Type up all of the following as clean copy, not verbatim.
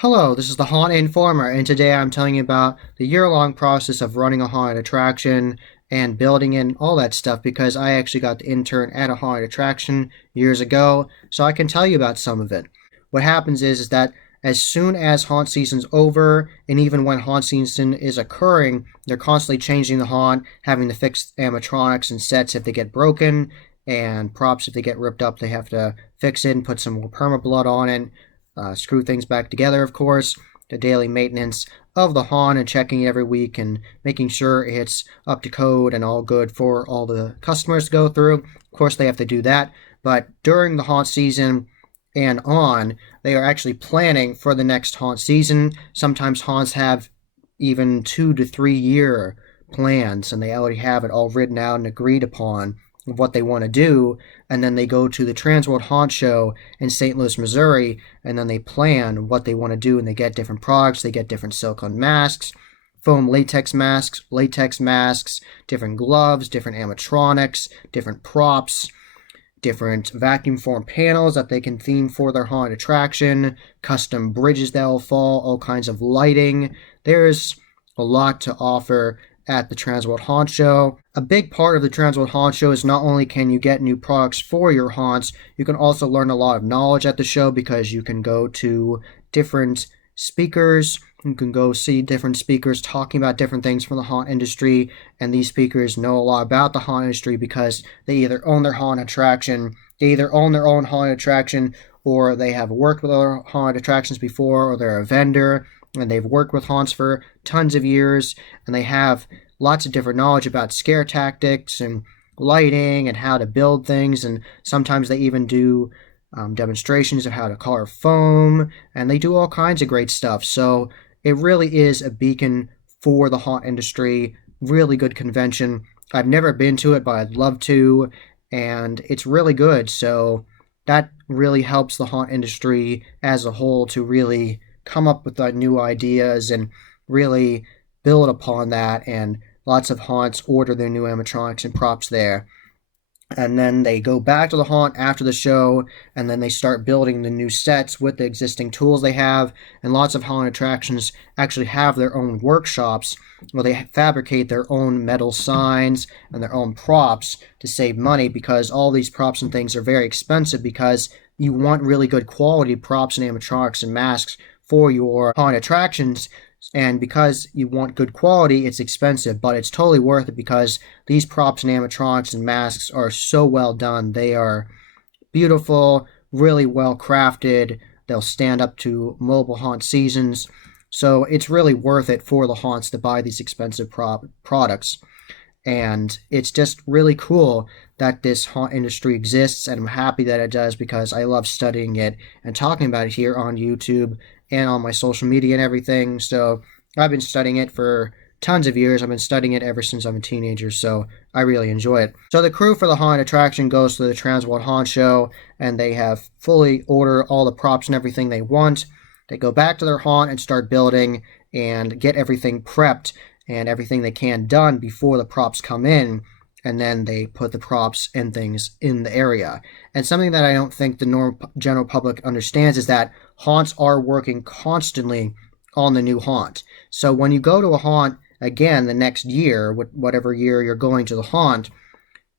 Hello, this is the Haunted Informer, and today I'm telling you about the year-long process of running a haunted attraction and building and all that stuff because I actually got to intern at a haunted attraction years ago, so I can tell you about some of it. What happens is that as soon as haunt season's over, and even when haunt season is occurring, they're constantly changing the haunt, having to fix animatronics and sets if they get broken, and props if they get ripped up, they have to fix it and put some more perma-blood on it, screw things back together, of course, the daily maintenance of the haunt and checking it every week and making sure it's up to code and all good for all the customers to go through. Of course, they have to do that, but during the haunt season and on, they are actually planning for the next haunt season. Sometimes haunts have even 2 to 3 year plans, and they already have it all written out and agreed upon of what they want to do, and then they go to the Transworld Haunt Show in St. Louis, Missouri, and then they plan what they want to do, and they get different products. They get different silicone masks, foam latex masks, different gloves, different animatronics, different props, different vacuum form panels that they can theme for their haunted attraction, custom bridges that will fall, all kinds of lighting. There's a lot to offer at the Transworld Haunt Show. A big part of the Transworld Haunt Show is not only can you get new products for your haunts, you can also learn a lot of knowledge at the show because you can go to different speakers. You can go see different speakers talking about different things from the haunt industry, and these speakers know a lot about the haunt industry because they either own their haunted attraction, they either own their own haunted attraction, or they have worked with other haunted attractions before, or they're a vendor, and they've worked with haunts for tons of years, and they have lots of different knowledge about scare tactics and lighting and how to build things, and sometimes they even do demonstrations of how to color foam, and they do all kinds of great stuff. So it really is a beacon for the haunt industry. Really good convention. I've never been to it, but I'd love to, and it's really good. So that really helps the haunt industry as a whole to really come up with new ideas and really build upon that. And lots of haunts order their new animatronics and props there, and then they go back to the haunt after the show, and then they start building the new sets with the existing tools they have. And lots of haunt attractions actually have their own workshops where they fabricate their own metal signs and their own props to save money, because all these props and things are very expensive, because you want really good quality props and animatronics and masks for your haunt attractions. And because you want good quality, it's expensive, but it's totally worth it because these props and animatronics and masks are so well done. They are beautiful, really well crafted. They'll stand up to multiple haunt seasons. So it's really worth it for the haunts to buy these expensive products. And it's just really cool that this haunt industry exists, and I'm happy that it does because I love studying it and talking about it here on YouTube and on my social media and everything. So I've been studying it for tons of years. I've been studying it ever since I'm a teenager, so I really enjoy it. So the crew for the haunted attraction goes to the Transworld Haunt Show, and they have fully ordered all the props and everything they want. They go back to their haunt and start building and get everything prepped and everything they can done before the props come in, and then they put the props and things in the area. And something that I don't think the general public understands is that haunts are working constantly on the new haunt. So when you go to a haunt again the next year, whatever year you're going to the haunt,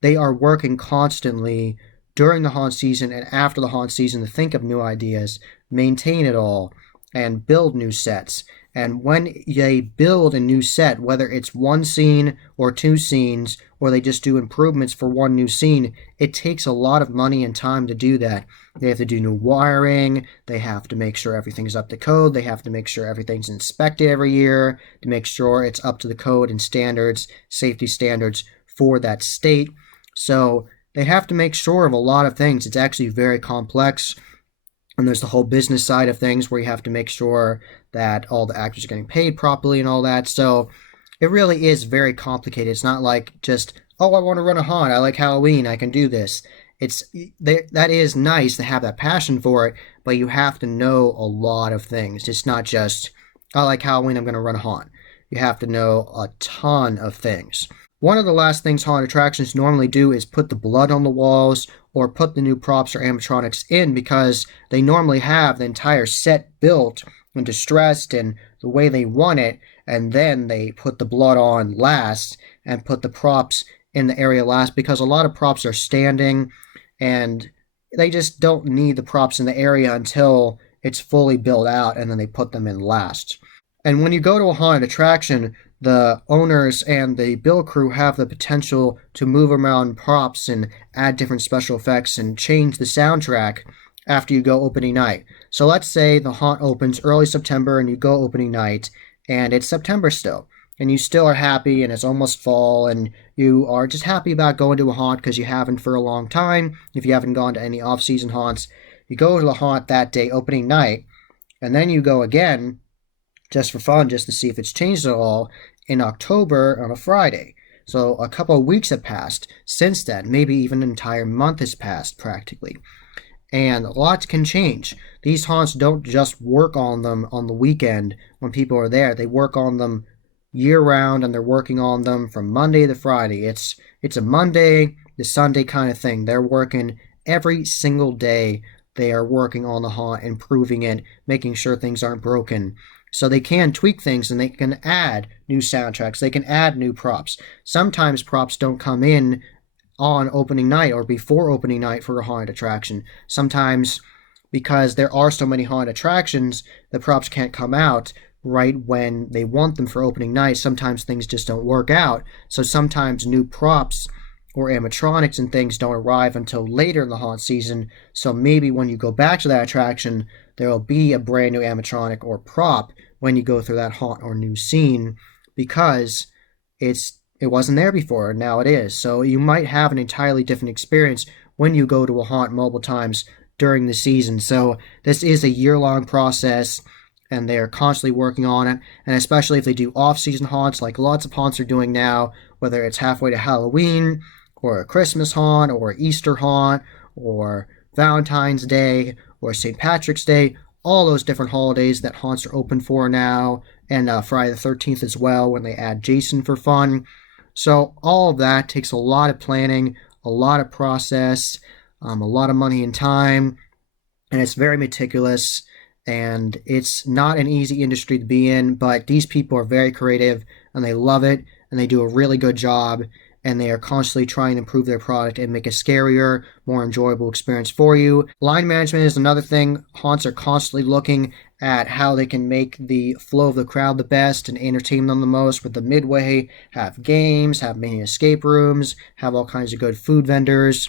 they are working constantly during the haunt season and after the haunt season to think of new ideas, maintain it all, and build new sets. And when they build a new set, whether it's one scene or two scenes, or they just do improvements for one new scene, it takes a lot of money and time to do that. They have to do new wiring, they have to make sure everything's up to code, they have to make sure everything's inspected every year to make sure it's up to the code and standards, safety standards for that state. So they have to make sure of a lot of things. It's actually very complex. And there's the whole business side of things where you have to make sure that all the actors are getting paid properly and all that. So it really is very complicated. It's not like just, oh, I want to run a haunt. I like Halloween. I can do this. That is nice to have that passion for it, but you have to know a lot of things. It's not just, I like Halloween, I'm going to run a haunt. You have to know a ton of things. One of the last things haunted attractions normally do is put the blood on the walls or put the new props or animatronics in, because they normally have the entire set built and distressed and the way they want it, and then they put the blood on last and put the props in the area last, because a lot of props are standing and they just don't need the props in the area until it's fully built out, and then they put them in last. And when you go to a haunted attraction, the owners and the build crew have the potential to move around props and add different special effects and change the soundtrack after you go opening night. So let's say the haunt opens early September and you go opening night and it's September still, and you still are happy and it's almost fall and you are just happy about going to a haunt because you haven't for a long time. If you haven't gone to any off-season haunts, you go to the haunt that day opening night, and then you go again just for fun, just to see if it's changed at all, in October on a Friday. So a couple of weeks have passed since then, maybe even an entire month has passed practically. And lots can change. These haunts don't just work on them on the weekend when people are there. They work on them year-round, and they're working on them from Monday to Friday. It's a Monday to Sunday kind of thing. They're working every single day. They are working on the haunt, improving it, making sure things aren't broken. So they can tweak things and they can add new soundtracks. They can add new props. Sometimes props don't come in on opening night or before opening night for a haunted attraction. Sometimes, because there are so many haunted attractions, the props can't come out right when they want them for opening night. Sometimes things just don't work out. So sometimes new props or animatronics and things don't arrive until later in the haunt season. So maybe when you go back to that attraction, there will be a brand new animatronic or prop when you go through that haunt or new scene, because it wasn't there before, now it is. So you might have an entirely different experience when you go to a haunt multiple times during the season. So this is a year-long process, and they're constantly working on it. And especially if they do off-season haunts, like lots of haunts are doing now, whether it's halfway to Halloween, or a Christmas haunt, or Easter haunt, or Valentine's Day, or St. Patrick's Day, all those different holidays that haunts are open for now, and Friday the 13th as well, when they add Jason for fun. So all of that takes a lot of planning, a lot of process, a lot of money and time, and it's very meticulous, and it's not an easy industry to be in, but these people are very creative, and they love it, and they do a really good job, and they are constantly trying to improve their product and make a scarier, more enjoyable experience for you. Line management is another thing. Haunts are constantly looking at how they can make the flow of the crowd the best and entertain them the most with the midway, have games, have mini escape rooms, have all kinds of good food vendors,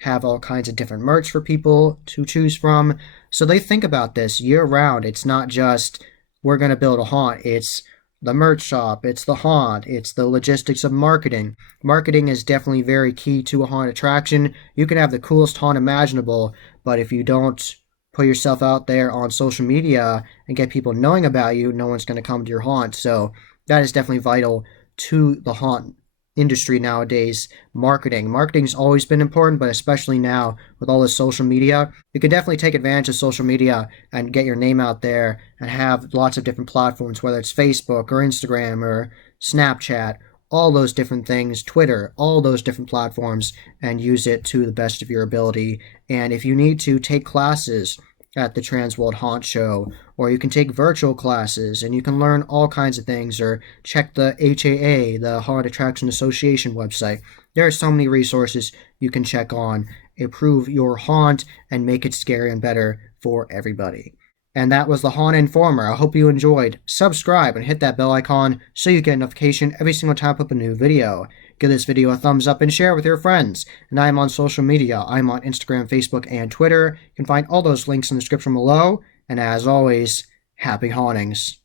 have all kinds of different merch for people to choose from. So they think about this year round. It's not just, we're going to build a haunt. It's the merch shop, it's the haunt, it's the logistics of marketing. Marketing is definitely very key to a haunt attraction. You can have the coolest haunt imaginable, but if you don't put yourself out there on social media and get people knowing about you, no one's going to come to your haunt. So that is definitely vital to the haunt industry nowadays. Marketing's always been important, but especially now with all this social media, you can definitely take advantage of social media and get your name out there and have lots of different platforms, whether it's Facebook or Instagram or Snapchat, all those different things, Twitter, all those different platforms, and use it to the best of your ability. And if you need to take classes at the Transworld Haunt Show, or you can take virtual classes and you can learn all kinds of things, or check the HAA, the Haunt Attraction Association website. There are so many resources you can check on, improve your haunt, and make it scary and better for everybody. And that was the Haunt Informer. I hope you enjoyed. Subscribe and hit that bell icon so you get a notification every single time I put up a new video. Give this video a thumbs up and share with your friends. And I'm on social media. I'm on Instagram, Facebook, and Twitter. You can find all those links in the description below. And as always, happy hauntings.